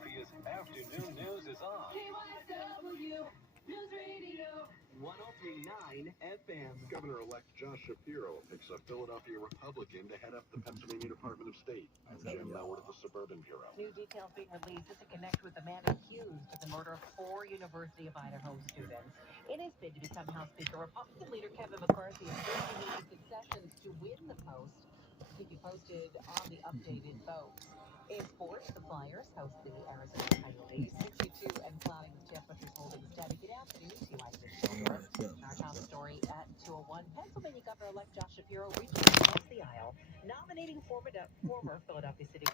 Philadelphia's afternoon news is on. KYSW News Radio 103.9 FM. Governor-elect Josh Shapiro picks a Philadelphia Republican to head up the Pennsylvania Department of State. I'm Jim Melwood of the Suburban Bureau. New details being released to connect with the man accused of the murder of 4 University of Idaho students. In his bid to become House Speaker, Republican leader Kevin McCarthy is urging the concessions to win the post. Keep you posted on the updated votes. In sports, the Flyers host the Arizona Coyotes, 62 and cloudy with temperatures holding steady. Good afternoon to you, I'm Nick Schilder. Our top story at 2:01, Pennsylvania Governor-elect Josh Shapiro reaches across the aisle, nominating former Philadelphia City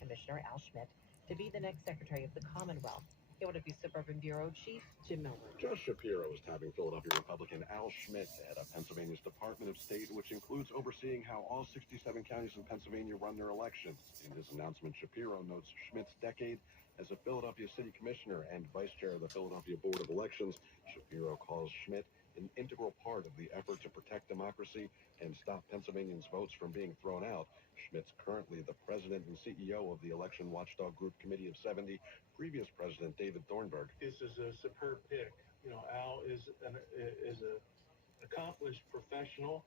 Commissioner Al Schmidt to be the next Secretary of the Commonwealth. KYW Suburban Bureau Chief Jim Miller. Josh Shapiro is tapping Philadelphia Republican Al Schmidt to head up Pennsylvania's Department of State, which includes overseeing how all 67 counties in Pennsylvania run their elections. In his announcement, Shapiro notes Schmidt's decade as a Philadelphia City Commissioner and Vice Chair of the Philadelphia Board of Elections. Shapiro calls Schmidt an integral part of the effort to protect democracy and stop Pennsylvanians' votes from being thrown out. Schmidt's currently the president and CEO of the Election Watchdog Group Committee of 70. Previous president David Thornburg. This is a superb pick. You know, Al is an accomplished professional.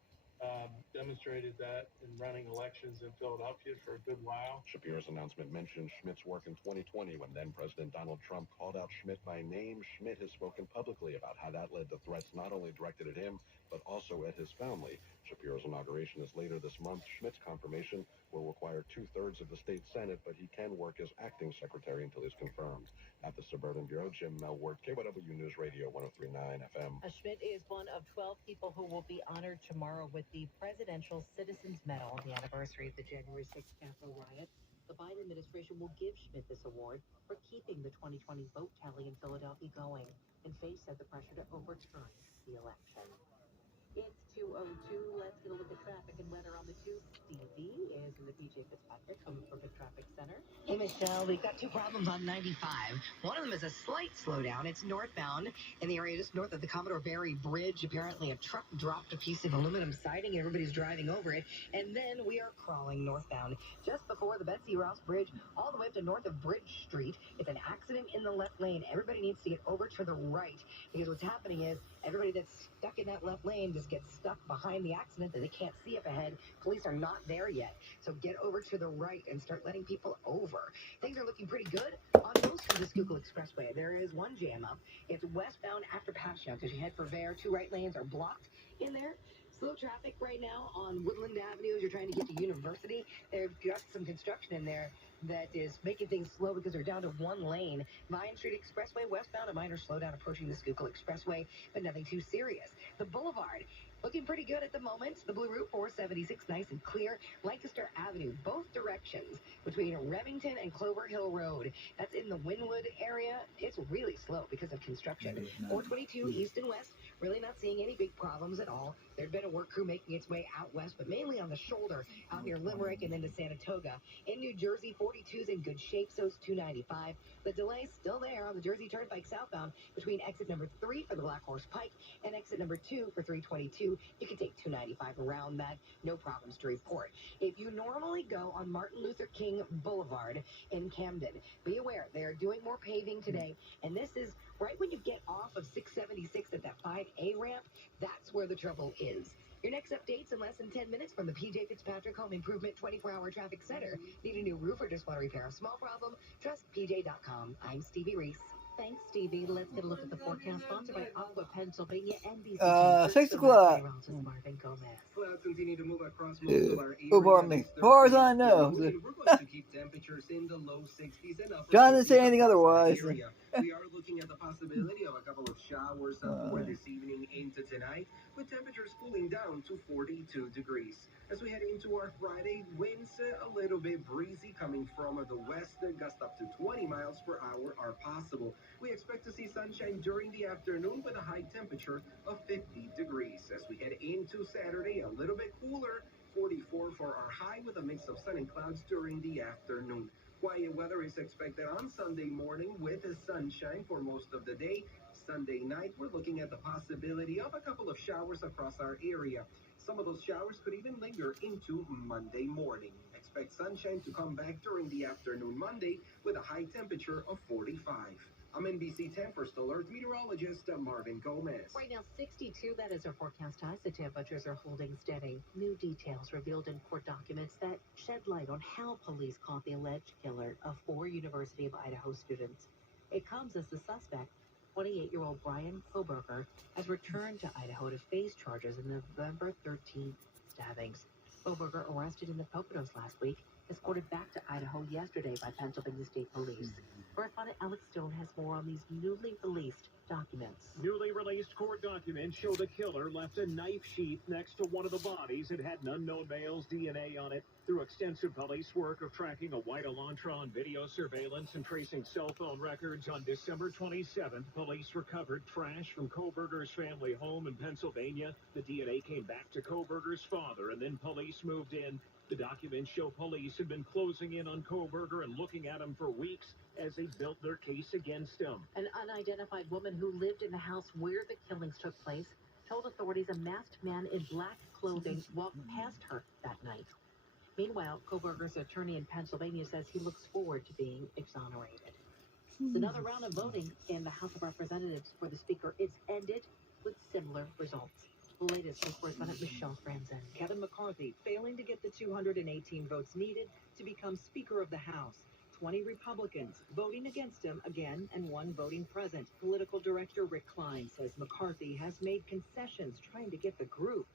Demonstrated that in running elections in Philadelphia for a good while. Shapiro's announcement mentioned Schmidt's work in 2020 when then-President Donald Trump called out Schmidt by name. Schmidt has spoken publicly about how that led to threats not only directed at him, but also at his family. Shapiro's inauguration is later this month. Schmidt's confirmation will require 2/3 of the state Senate, but he can work as acting secretary until he's confirmed. At the Suburban Bureau, Jim Melwood, KYW News Radio 103.9 FM. Schmidt is one of 12 people who will be honored tomorrow with the Presidential Citizens Medal on the anniversary of the January 6th Capitol riot. The Biden administration will give Schmidt this award for keeping the 2020 vote tally in Philadelphia going and face the pressure to overturn the election. It's 2:02. Let's get a look at traffic and weather on the 2. Stevie is in the PJ Fitzpatrick Home Improvement Traffic Center. Hey, Michelle, we've got 2 problems on 95. One of them is a slight slowdown. It's northbound in the area just north of the Commodore Barry Bridge. Apparently, a truck dropped a piece of aluminum siding. Everybody's driving over it. And then we are crawling northbound just before the Betsy Ross Bridge, all the way up to north of Bridge Street. It's an accident in the left lane. Everybody needs to get over to the right because what's happening is everybody that's stuck in that left lane just gets stuck behind the accident that they can't see up ahead. Police are not there yet. So get over to the right and start letting people over. Things are looking pretty good on most of the Schuylkill Expressway. There is one jam up. It's westbound after Passyunk as you head for Vare. 2 right lanes are blocked in there. Slow traffic right now on Woodland Avenue as you're trying to get to University. They've got some construction in there that is making things slow because they're down to 1 lane. Vine Street Expressway westbound, a minor slowdown approaching the Schuylkill Expressway, but nothing too serious. The Boulevard, looking pretty good at the moment. The Blue Route 476, nice and clear. Lancaster Avenue, both directions between Remington and Clover Hill Road. That's in the Wynwood area. It's really slow because of construction. 422 east and west, really not seeing any big problems at all. There'd been a work crew making its way out west, but mainly on the shoulder out near Limerick and then to Saratoga. In New Jersey, 42's in good shape, so's 295. The delay's still there on the Jersey Turnpike southbound between exit number 3 for the Black Horse Pike and exit number 2 for 322. You can take 295 around that. No problems to report. If you normally go on Martin Luther King Boulevard in Camden, be aware they are doing more paving today. And this is right when you get off of 676 at that 5A ramp. That's where the trouble is. Your next update's in less than 10 minutes from the PJ Fitzpatrick Home Improvement 24-hour traffic center. Need a new roof or just want to repair a small problem? Trust PJ.com. I'm Stevie Reese. Thanks, Stevie. Let's get a look at the forecast sponsored by Aqua Pennsylvania NBC. 6 o'clock. Marvin Gomez. Clouds continue to move across most of our area. Pardon me. As far as I know. We're going to keep temperatures in the low 60s and upper John didn't say anything otherwise. We are looking at the possibility of a couple of showers for this evening into tonight, with temperatures cooling down to 42 degrees. As we head into our Friday, winds a little bit breezy coming from the west, gust up to 20 miles per hour are possible. We expect to see sunshine during the afternoon with a high temperature of 50 degrees. As we head into Saturday, a little bit cooler, 44 for our high with a mix of sun and clouds during the afternoon. Quiet weather is expected on Sunday morning with sunshine for most of the day. Sunday night, we're looking at the possibility of a couple of showers across our area. Some of those showers could even linger into Monday morning. expect sunshine to come back during the afternoon Monday with a high temperature of 45. I'm NBC 10 First Alert meteorologist Marvin Gomez. Right now, 62, that is our forecast highs. The temperatures are holding steady. New details revealed in court documents that shed light on how police caught the alleged killer of 4 University of Idaho students. It comes as the suspect, 28-year-old Brian Koberger, has returned to Idaho to face charges in the November 13th stabbings. Koberger, arrested in the Poconos last week, escorted back to Idaho yesterday by Pennsylvania State Police. Correspondent Alex Stone has more on these newly released documents. Newly released court documents show the killer left a knife sheath next to one of the bodies. It had an unknown male's DNA on it. Through extensive police work of tracking a white Elantra on video surveillance and tracing cell phone records, on December 27th, police recovered trash from Koberger's family home in Pennsylvania. The DNA came back to Koberger's father, and then police moved in. The documents show police had been closing in on Koberger and looking at him for weeks as they built their case against him. An unidentified woman who lived in the house where the killings took place told authorities a masked man in black clothing walked past her that night. Meanwhile, Koberger's attorney in Pennsylvania says he looks forward to being exonerated. Another round of voting in the House of Representatives for the Speaker is ended with similar results. The latest from correspondent Michelle Franzen. Kevin McCarthy failing to get the 218 votes needed to become Speaker of the House. 20 Republicans voting against him again and 1 voting present. Political director Rick Klein says McCarthy has made concessions trying to get the group,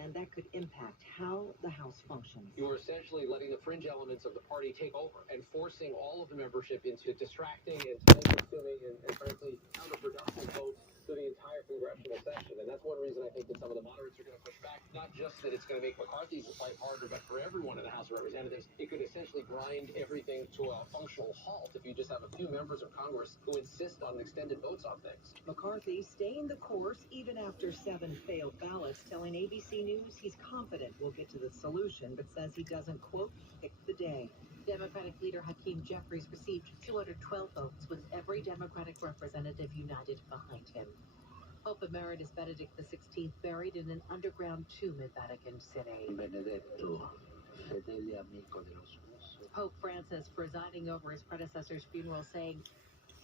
and that could impact how the House functions. You're essentially letting the fringe elements of the party take over and forcing all of the membership into distracting and time-consuming and frankly, counterproductive votes through the entire congressional session. And that's one reason I think that some of the moderates are going to push back. Not just that it's going to make McCarthy's fight harder, but for everyone in the House of Representatives, it could essentially grind everything to a functional halt if you just have a few members of Congress who insist on extended votes on things. McCarthy staying the course even after 7 failed ballots, telling ABC News he's confident we'll get to the solution, but says he doesn't, quote, pick the day. Democratic leader Hakeem Jeffries received 212 votes, with every Democratic representative united behind him. Pope Emeritus Benedict XVI buried in an underground tomb in Vatican City. Pope Francis presiding over his predecessor's funeral, saying,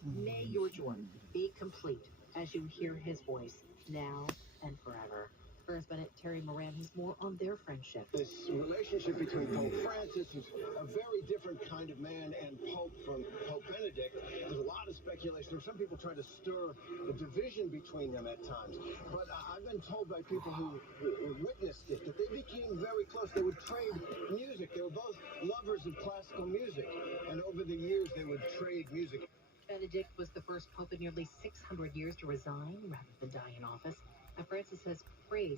"May your joy be complete as you hear his voice now and forever." Correspondent Terry Moran has more on their friendship. This relationship between Pope Francis, who's a very different kind of man, and Pope Benedict, there's a lot of speculation. There are some people trying to stir the division between them at times. But I've been told by people who witnessed it that they became very close. They would trade music. They were both lovers of classical music. And over the years, they would trade music. Benedict was the first pope in nearly 600 years to resign rather than die in office. And Francis has praised